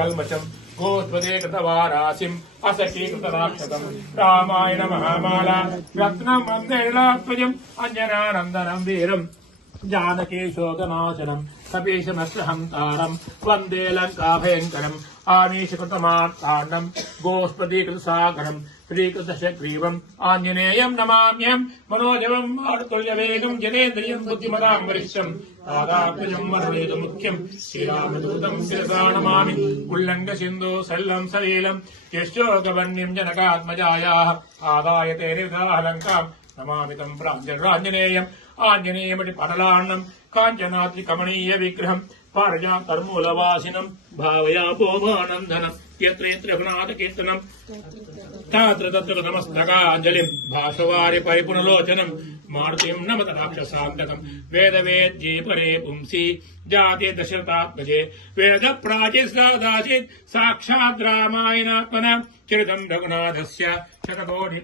कल्मषम् गोत्वदे कृतवारासिम् असखीकृतराक्षसम् रामायण महामाला रत्नम् वन्देलात्मजम् अञ्जनानन्दनम् वीरम् जानकी शोकनाशनम् कपीशमस्त्रहन्तारम् वन्दे लङ्काभयङ्करम् आमीशकृतमार्ताण्डम् गोस्पदीकृतसागरम् श्रीकृतशग्रीवम् आञ्जनेयम् नमाम्यहम् मनोजवम् मारुतुल्यवेगम् जनेन्द्रियम् बुद्धिमताम् वरिष्ठम् पादात्मजम् वरवेदमुख्यम् श्रीरामदूतम् शिरसा नमामि उल्लङ्घ सिन्धु सल्लम् सलीलम् यशोकवन्यम् जनकात्मजायाः आदाय ते निर्धालङ्काम् नमामि तम् प्राञ्जनेयम् आञ्जनेयमणि परलाण्णम् काञ्चनाद्रि कमनीय विग्रहम् पारजातर्मूलवासिनम् भावयापोमानन्दनम् यत्र यत्र रघुनाथ कीर्तनम् तत्र तत्र नमस्तकाञ्जलिम् भाषवारि परिपुनलोचनम् मारुतिम् नमत राक्षसान्तकम् वेदवेद्ये परे पुंसि जाते दशरथात्मजे वेद प्राचीदासीत् साक्षात् रामायणात्मना चरितम् रघुनाथस्य शतकोटि